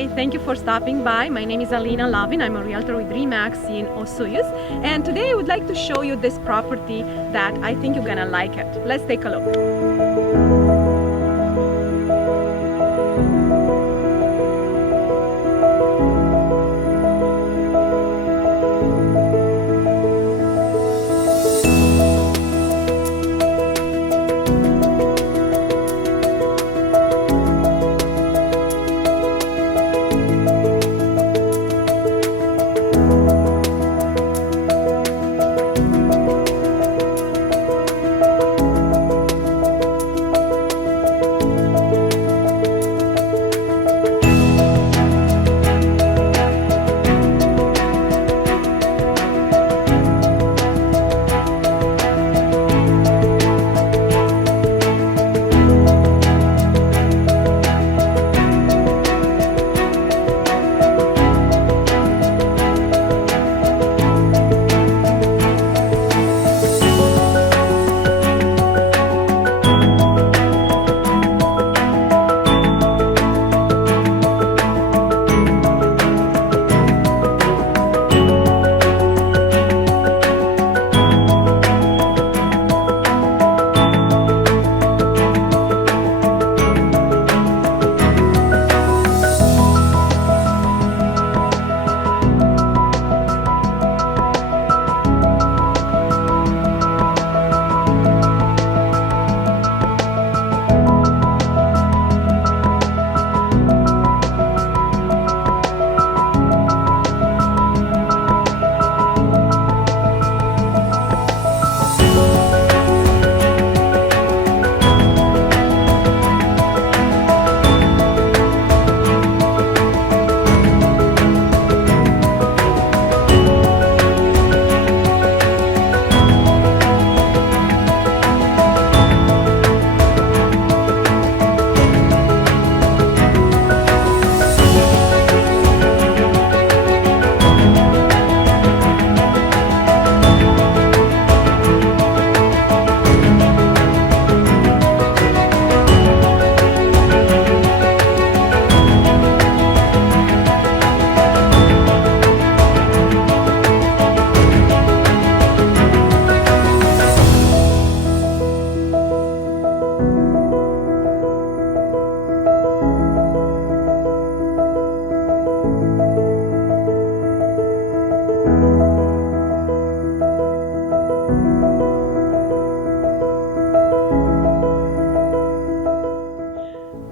Hi, thank you for stopping by. My name is Alina Lovin. I'm a realtor with RE/MAX in Osoyoos, and today I would like to show you this property that I think you're gonna like it. Let's take a look.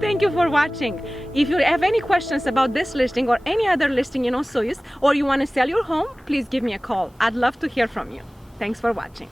Thank you for watching. If you have any questions about this listing or any other listing in Osoyoos, or you want to sell your home, please give me a call. I'd love to hear from you. Thanks for watching.